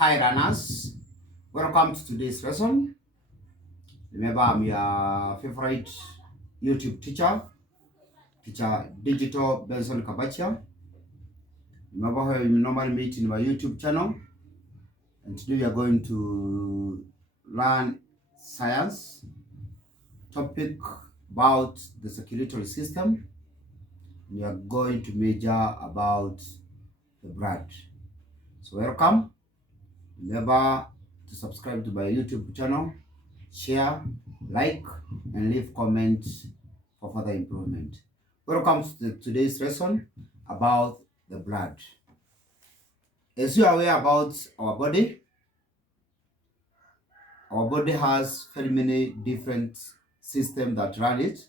Hi runners, welcome to today's lesson. Remember, I'm your favorite YouTube teacher Digital Benson Kabachia. Remember how you normally meet in my YouTube channel, and today we are going to learn science topic about the circulatory system. We are going to measure about the blood. So welcome. Remember to subscribe to my YouTube channel, share, like, and leave comments for further improvement. Welcome to today's lesson about the blood. As you are aware about our body has very many different systems that run it,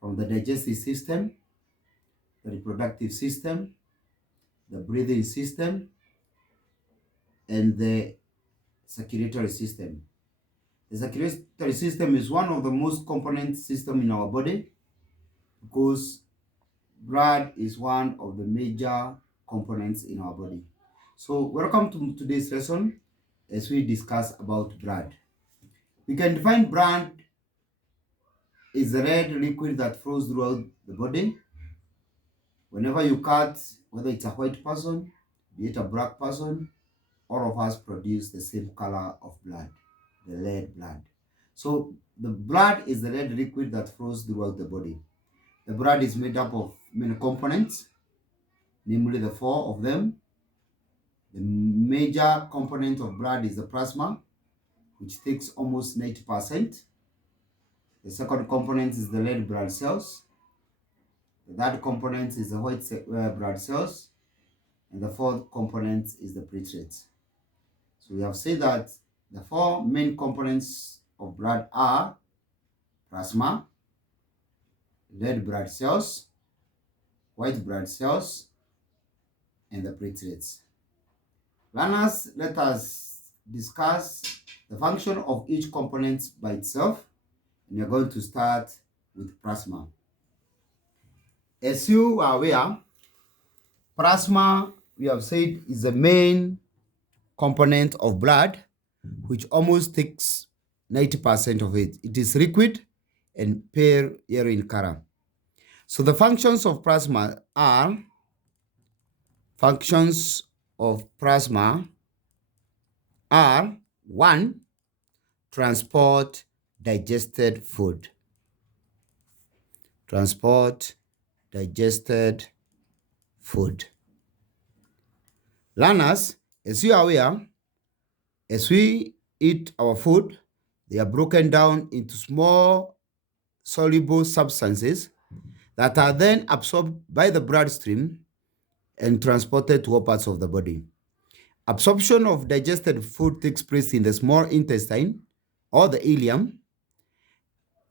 from the digestive system, the reproductive system, the breathing system, and the circulatory system. The circulatory system is one of the most component system in our body because blood is one of the major components in our body. So welcome to today's lesson as we discuss about blood. We can define blood is the red liquid that flows throughout the body. Whenever you cut, whether it's a white person, be it a black person, all of us produce the same color of blood, the red blood. So the blood is the red liquid that flows throughout the body. The blood is made up of many components, namely the four of them. The major component of blood is the plasma, which takes almost 90%. The second component is the red blood cells. The third component is the white blood cells. And the fourth component is the platelets. So we have said that the four main components of blood are plasma, red blood cells, white blood cells, and the platelets. Learners, let us discuss the function of each component by itself. And we are going to start with plasma. As you are aware, plasma, we have said, is the main component of blood, which almost takes 90% of it. It is liquid and pale yellow in color. So the functions of plasma are one, transport digested food. Transport digested food. Learners, as you are aware, as we eat our food, they are broken down into small soluble substances that are then absorbed by the bloodstream and transported to all parts of the body. Absorption of digested food takes place in the small intestine or the ileum.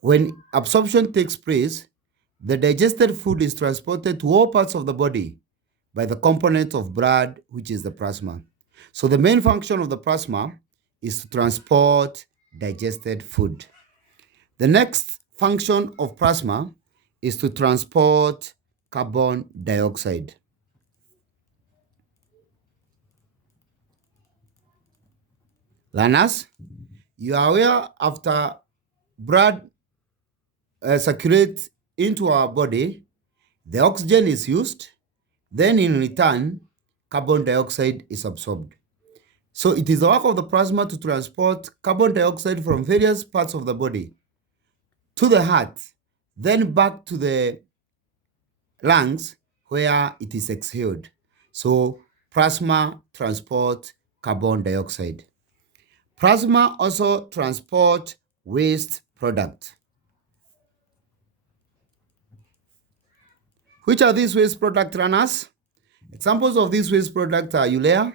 When absorption takes place, the digested food is transported to all parts of the body by the component of blood, which is the plasma. So the main function of the plasma is to transport digested food. The next function of plasma is to transport carbon dioxide. Learners, you are aware after blood circulates into our body, the oxygen is used, then in return, carbon dioxide is absorbed. So it is the work of the plasma to transport carbon dioxide from various parts of the body to the heart, then back to the lungs where it is exhaled. So plasma transports carbon dioxide. Plasma also transports waste product. Which are these waste product runners? Examples of these waste products are urea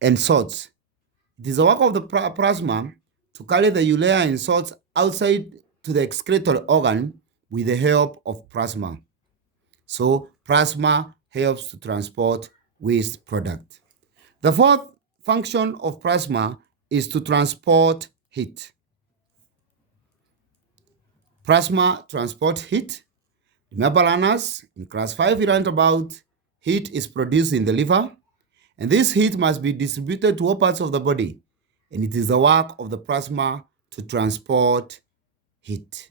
and salts. It is the work of the plasma to carry the urea and salts outside to the excretory organ with the help of plasma. So plasma helps to transport waste product. The fourth function of plasma is to transport heat. Plasma transport heat. Remember, learners, in class 5 we learned about heat is produced in the liver, And this heat must be distributed to all parts of the body. And it is the work of the plasma to transport heat.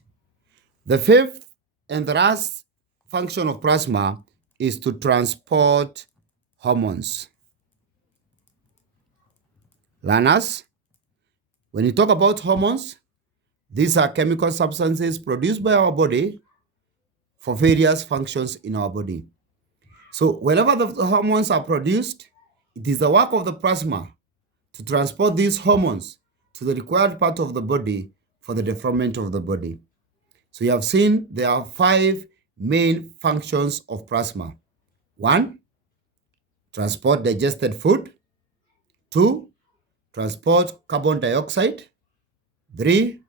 The fifth and the last function of plasma is to transport hormones. Learners, when you talk about hormones, these are chemical substances produced by our body for various functions in our body. So whenever the hormones are produced, it is the work of the plasma to transport these hormones to the required part of the body for the development of the body. So you have seen there are 5 main functions of plasma. 1, transport digested food. 2, transport carbon dioxide. 3,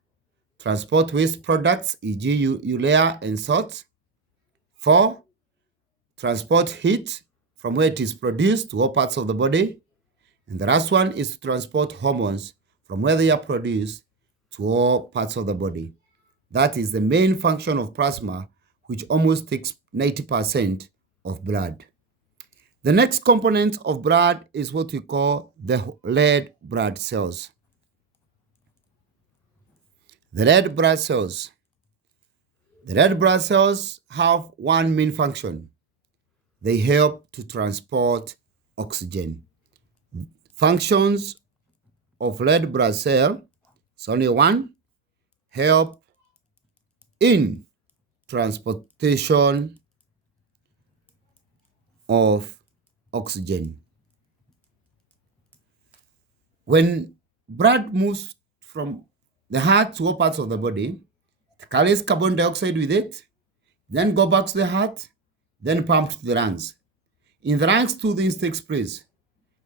transport waste products, e.g. urea and salt. 4, transport heat from where it is produced to all parts of the body. And the last one is to transport hormones from where they are produced to all parts of the body. That is the main function of plasma, which almost takes 90% of blood. The next component of blood is what we call the red blood cells. The red blood cells. The red blood cells have one main function. They help to transport oxygen. Functions of red blood cell is only one: help in transportation of oxygen. When blood moves from the heart to all parts of the body, it carries carbon dioxide with it, then go back to the heart, then pumped to the lungs. In the lungs, two things takes place.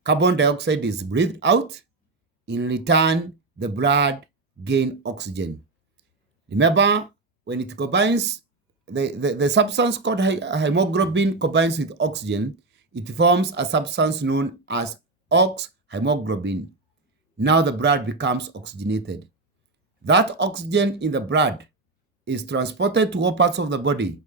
Carbon dioxide is breathed out. In return, the blood gains oxygen. Remember, when it combines, the substance called hemoglobin combines with oxygen, it forms a substance known as oxhemoglobin. Now the blood becomes oxygenated. That oxygen in the blood is transported to all parts of the body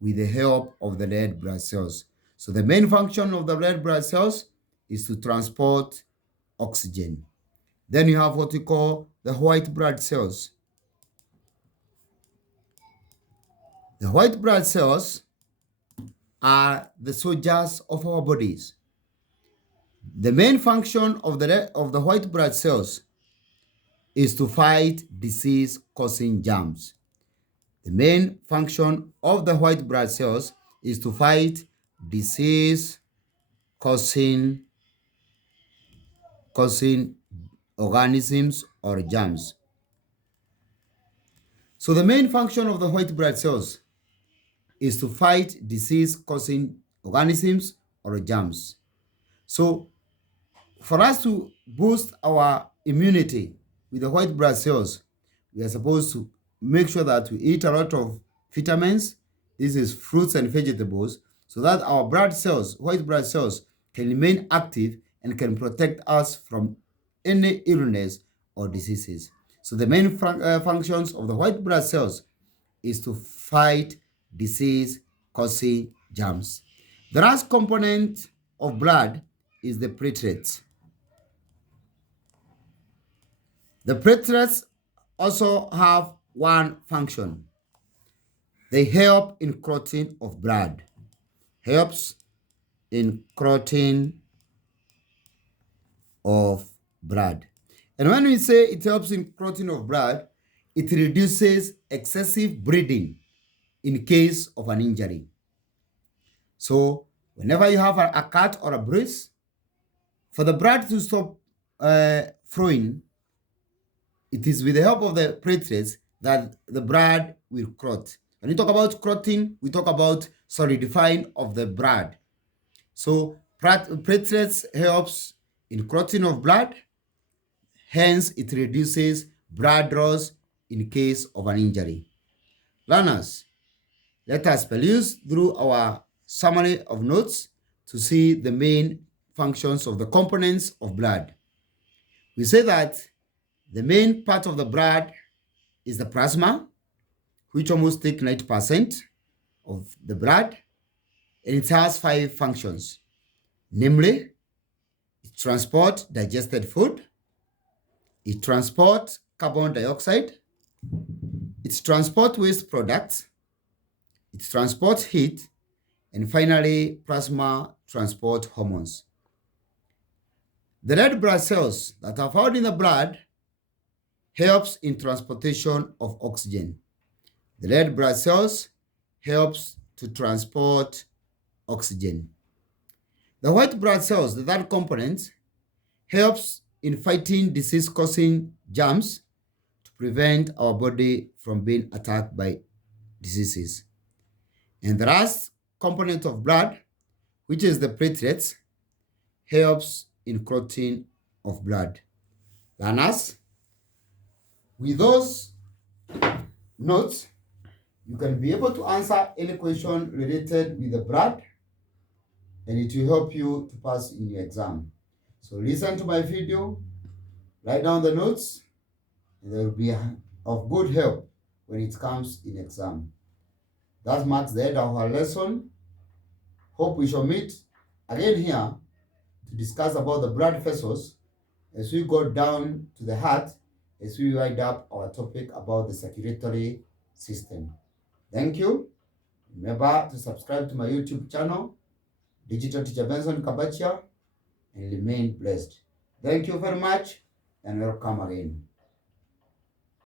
with the help of the red blood cells. So the main function of the red blood cells is to transport oxygen. Then you have what we call the white blood cells. The white blood cells are the soldiers of our bodies. The main function of the white blood cells is to fight disease-causing germs. The main function of the white blood cells is to fight disease-causing organisms or germs. So the main function of the white blood cells is to fight disease-causing organisms or germs. So for us to boost our immunity with the white blood cells, we are supposed to make sure that we eat a lot of vitamins. This is fruits and vegetables, so that our blood cells, white blood cells, can remain active and can protect us from any illness or diseases. So the main functions of the white blood cells is to fight disease-causing germs. The last component of blood is the platelets. The platelets also have one function. They help in clotting of blood. Helps in clotting of blood. And when we say it helps in clotting of blood, it reduces excessive bleeding in case of an injury. So whenever you have a cut or a bruise, for the blood to stop flowing, it is with the help of the platelets that the blood will clot. When you talk about clotting, we talk about solidifying of the blood. So platelets helps in clotting of blood. Hence, it reduces blood loss in case of an injury. Learners, let us peruse through our summary of notes to see the main functions of the components of blood. We say that the main part of the blood is the plasma, which almost takes 90% of the blood, and it has 5 functions, namely transports digested food, it transports carbon dioxide, it transports waste products, it transports heat, and finally, plasma transport hormones. The red blood cells that are found in the blood helps in transportation of oxygen. The red blood cells helps to transport oxygen. The white blood cells, the third component, helps in fighting disease-causing germs to prevent our body from being attacked by diseases. And the last component of blood, which is the platelets, helps in clotting of blood. Learners, with those notes, you can be able to answer any question related with the blood, and it will help you to pass in your exam. So listen to my video, write down the notes, and they will be of good help when it comes in exam. That marks the end of our lesson. Hope we shall meet again here to discuss about the blood vessels as we go down to the heart, as we wind up our topic about the circulatory system. Thank you. Remember to subscribe to my YouTube channel, Digital Teacher Benson Kabachia, and remain blessed. Thank you very much, and welcome again.